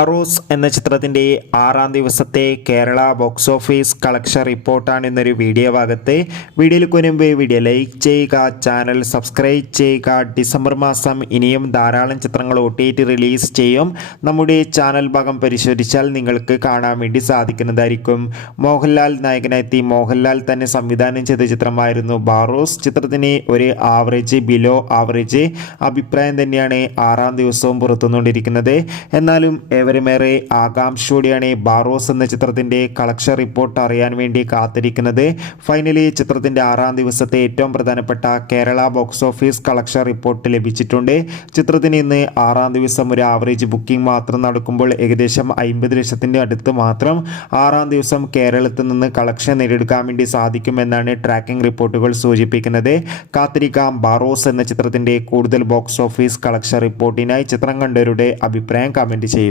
അറൂസ് എന്ന ചിത്രത്തിൻ്റെ 6-ാം ദിവസത്തെ കേരള ബോക്സ് ഓഫീസ് കളക്ഷൻ റിപ്പോർട്ടാണ് ഇന്നൊരു വീഡിയോ ഭാഗത്ത്. വീഡിയോയിൽ മുൻപ് വീഡിയോ ലൈക്ക് ചെയ്യുക, ചാനൽ സബ്സ്ക്രൈബ് ചെയ്യുക. ഡിസംബർ മാസം ഇനിയും ധാരാളം ചിത്രങ്ങൾ OTT റിലീസ് ചെയ്യും. നമ്മുടെ ചാനൽ ഭാഗം പരിശോധിച്ചാൽ നിങ്ങൾക്ക് കാണാൻ വേണ്ടി സാധിക്കുന്നതായിരിക്കും. മോഹൻലാൽ നായകനെത്തി മോഹൻലാൽ തന്നെ സംവിധാനം ചെയ്ത ചിത്രമായിരുന്നു ബാറോസ്. ചിത്രത്തിന് ഒരു ആവറേജ് ബിലോ ആവറേജ് അഭിപ്രായം തന്നെയാണ് 6-ാം ദിവസവും പുറത്തുകൊണ്ടിരിക്കുന്നത്. എന്നാലും ഏവരുമേറെ ആകാംക്ഷയോടെയാണ് ബാറോസ് എന്ന ചിത്രത്തിൻ്റെ കളക്ഷൻ റിപ്പോർട്ട് അറിയാൻ വേണ്ടി കാത്തിരിക്കുന്നത്. ഫൈനലി ചിത്രത്തിൻ്റെ 6-ാം ദിവസത്തെ ഏറ്റവും പ്രധാനപ്പെട്ട Kerala box office collection report ലഭിച്ചിട്ടുണ്ട്. ചിത്രത്തിന് ഇന്ന് 6-ാം ദിവസം ഒരു ആവറേജ് ബുക്കിംഗ് മാത്രം നടക്കുമ്പോൾ ഏകദേശം 50 ലക്ഷത്തിൻ്റെ അടുത്ത് മാത്രം 6-ാം ദിവസം കേരളത്തിൽ നിന്ന് കളക്ഷൻ നേടിയെടുക്കാൻ വേണ്ടി സാധിക്കുമെന്നാണ് ട്രാക്കിംഗ് റിപ്പോർട്ടുകൾ സൂചിപ്പിക്കുന്നത്. കാത്തിരിക്കാം ബാറോസ് എന്ന ചിത്രത്തിൻ്റെ കൂടുതൽ ബോക്സ് ഓഫീസ് കളക്ഷൻ റിപ്പോർട്ടിനായി. ചിത്രം കണ്ടവരുടെ അഭിപ്രായം കമൻറ്റ് ചെയ്യും.